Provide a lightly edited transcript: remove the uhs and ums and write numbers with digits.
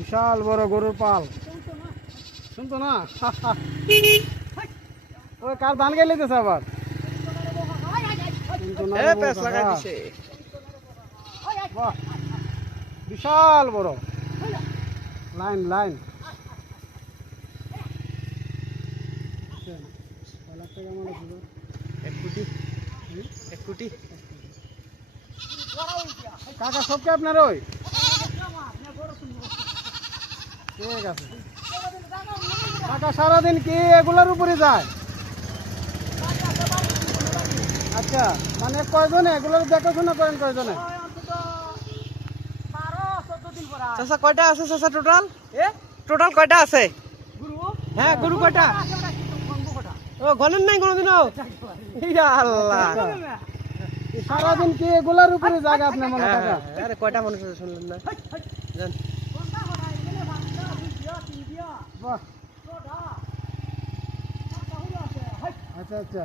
বিশাল বড় গরুর পাল। শুনতো না? ওই কার ধান গাইলেছে আবার? বাহ, বিশাল বড় লাইন লাইন। কাকা সব কি আপনার? ওই ঠিক আছে কাকা, সারাদিন কি এগুলার উপরে যায়? আচ্ছা, মানে কয়জনে এগুলোর দেখাশোনা করেন? কয়জনে? চাচা কয়টা আছে চাচা? টোটাল টোটাল কয়টা আছে? হ্যাঁ, গরু কয়টা? ও গলেন নাই কোনোদিনও? আল্লাহ, সারাদিন কি এগুলার উপরে জায়গা আপনার মনে? কাকা আরে কয়টা মানুষ আছে শুনলেন না? জান বাহ, আচ্ছা আচ্ছা।